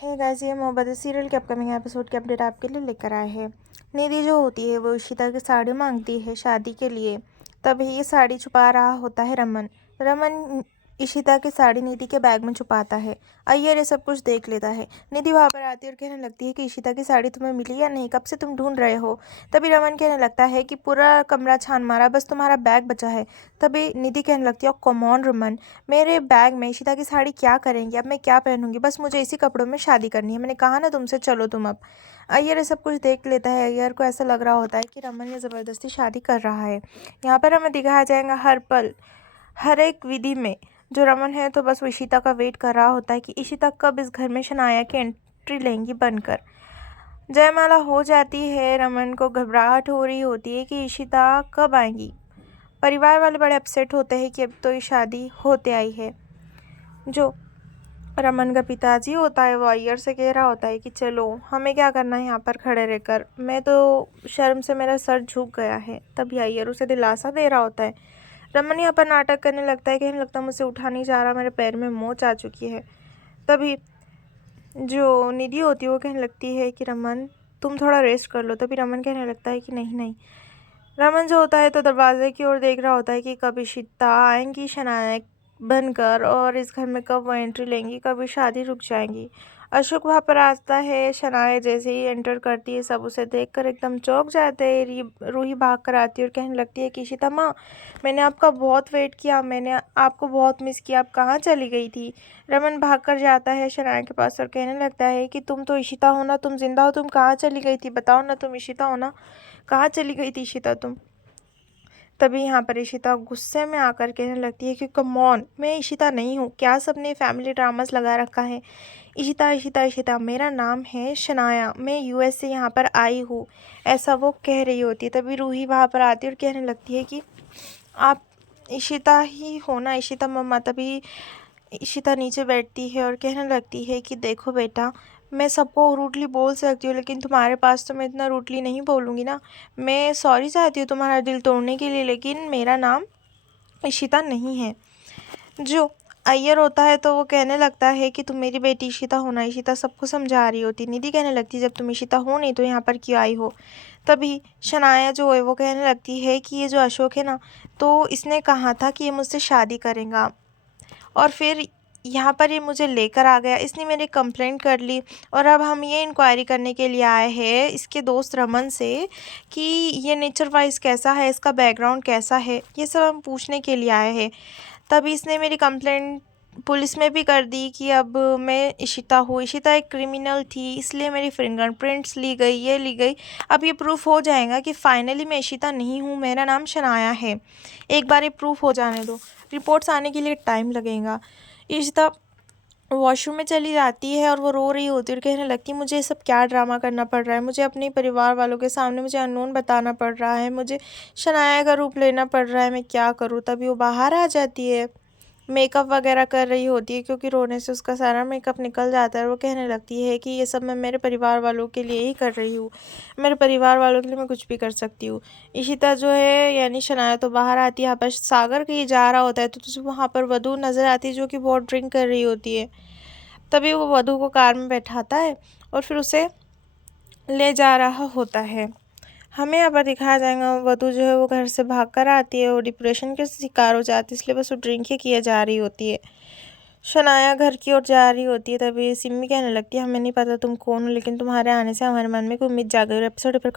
है गाइस, ये मोहब्बतें सीरियल के अपकमिंग एपिसोड के अपडेट आपके लिए लेकर आए हैं। निधि जो होती है वो इशिता की साड़ी मांगती है शादी के लिए। तभी ये साड़ी छुपा रहा होता है रमन। रमन इशिता की साड़ी निधि के बैग में छुपाता है। अय्यर ये सब कुछ देख लेता है। निधि वहां पर आती है और कहने लगती है कि इशिता की साड़ी तुम्हें मिली या नहीं, कब से तुम ढूंढ रहे हो। तभी रमन कहने लगता है कि पूरा कमरा छान मारा, बस तुम्हारा बैग बचा है। तभी निधि कहने लगती है, कम ऑन रमन, मेरे बैग में इशिता की साड़ी क्या करेंगी, अब मैं क्या पहनूंगी, बस मुझे इसी कपड़ों में शादी करनी है, मैंने कहा ना तुमसे, चलो तुम अब। अय्यर ये सब कुछ देख लेता है। अय्यर को ऐसा लग रहा होता है कि रमन ये ज़बरदस्ती शादी कर रहा है। यहाँ पर हमें दिखाया जाएगा हर पल हर एक विधि में जो रमन है तो बस वो इशिता का वेट कर रहा होता है कि इशिता कब इस घर में शनाया की एंट्री लेंगी बनकर। जयमाला हो जाती है। रमन को घबराहट हो रही होती है कि इशिता कब आएंगी। परिवार वाले बड़े अपसेट होते हैं कि अब तो ये शादी होते आई है। जो रमन का पिताजी होता है वो अय्यर से कह रहा होता है कि चलो, हमें क्या करना है यहाँ पर खड़े रहकर, मैं तो शर्म से मेरा सर झुक गया है। तभी अय्यर उसे दिलासा दे रहा होता है। रमन यहाँ पर नाटक करने लगता है, कहने लगता है मुझसे उठा नहीं जा रहा, मेरे पैर में मोच आ चुकी है। तभी जो निधि होती है वो कहने लगती है कि रमन तुम थोड़ा रेस्ट कर लो। तभी रमन कहने लगता है कि नहीं नहीं। रमन जो होता है तो दरवाजे की ओर देख रहा होता है कि कब इशिता आएंगी शनाया बनकर और इस घर में कब वो एंट्री लेंगी, कभी शादी रुक जाएंगी। अशोक वहाँ पर आता है। शनाया जैसे ही एंटर करती है सब उसे देखकर एकदम चौंक जाते हैं। रूही भाग कर आती है और कहने लगती है कि इशिता माँ, मैंने आपका बहुत वेट किया, मैंने आपको बहुत मिस किया, आप कहाँ चली गई थी। रमन भाग कर जाता है शनाया के पास और कहने लगता है कि तुम तो इशिता हो ना, तुम जिंदा हो, तुम कहाँ चली गई थी, बताओ ना, तुम इशिता हो ना, कहाँ चली गई थी इशिता तुम। तभी यहाँ पर इशिता गुस्से में आकर कहने लगती है कि कम ऑन, मैं इशिता नहीं हूँ, क्या सबने फैमिली ड्रामास लगा रखा है। इशिता इशिता इशिता, मेरा नाम है शनाया, मैं यूएस से यहाँ पर आई हूँ, ऐसा वो कह रही होती है। तभी रूही वहाँ पर आती है और कहने लगती है कि आप इशिता ही हो ना, इशिता मम्मा। तभी इशिता नीचे बैठती है और कहने लगती है कि देखो बेटा, मैं सबको रूडली बोल सकती हूँ लेकिन तुम्हारे पास तो मैं इतना रूडली नहीं बोलूँगी ना। मैं सॉरी चाहती हूँ तुम्हारा दिल तोड़ने के लिए, लेकिन मेरा नाम इशिता नहीं है। जो अय्यर होता है तो वो कहने लगता है कि तुम मेरी बेटी इशिता हो ना। इशिता सबको समझा रही होती। निधि कहने लगती है जब तुम इशिता हो नहीं तो यहाँ पर क्यों आई हो। तभी शनाया जो है वो कहने लगती है कि ये जो अशोक है ना, तो इसने कहा था कि ये मुझसे शादी करेगा और फिर यहाँ पर ये मुझे लेकर आ गया, इसने मेरी कंप्लेंट कर ली और अब हम ये इंक्वायरी करने के लिए आए हैं इसके दोस्त रमन से कि ये नेचर वाइज कैसा है, इसका बैकग्राउंड कैसा है, ये सब हम पूछने के लिए आए हैं। तभी इसने मेरी कंप्लेंट पुलिस में भी कर दी कि अब मैं इशिता हूँ, इशिता एक क्रिमिनल थी इसलिए मेरी फिंगरप्रिंट्स ली गई, ये ली गई। अब ये प्रूफ हो जाएगा कि फाइनली मैं इशिता नहीं हूँ, मेरा नाम शनाया है। एक बार ये प्रूफ हो जाने दो, रिपोर्ट्स आने के लिए टाइम लगेगा। इशिता वॉशरूम में चली जाती है और वो रो रही होती है और कहने लगती है मुझे ये सब क्या ड्रामा करना पड़ रहा है, मुझे अपने परिवार वालों के सामने मुझे अननोन बताना पड़ रहा है, मुझे शनाया का रूप लेना पड़ रहा है, मैं क्या करूँ। तभी वो बाहर आ जाती है, मेकअप वगैरह कर रही होती है क्योंकि रोने से उसका सारा मेकअप निकल जाता है और वो कहने लगती है कि ये सब मैं मेरे परिवार वालों के लिए ही कर रही हूँ, मेरे परिवार वालों के लिए मैं कुछ भी कर सकती हूँ। इशिता जो है यानी शनाया तो बाहर आती है। यहाँ पर सागर कहीं जा रहा होता है तो तुझे वहाँ पर वधू नज़र आती है जो कि बहुत ड्रिंक कर रही होती है। तभी वो वधू को कार में बैठाता है और फिर उसे ले जा रहा होता है। हमें यहाँ पर दिखाया जाएगा वधू जो है वो घर से भाग कर आती है, वो डिप्रेशन के शिकार हो जाती है इसलिए बस वो ड्रिंक ही किए जा रही होती है। शनाया घर की ओर जा रही होती है। तभी सिम्मी कहने लगती है हमें नहीं पता तुम कौन हो लेकिन तुम्हारे आने से हमारे मन में कोई उम्मीद जाग गई। एपिसोड पर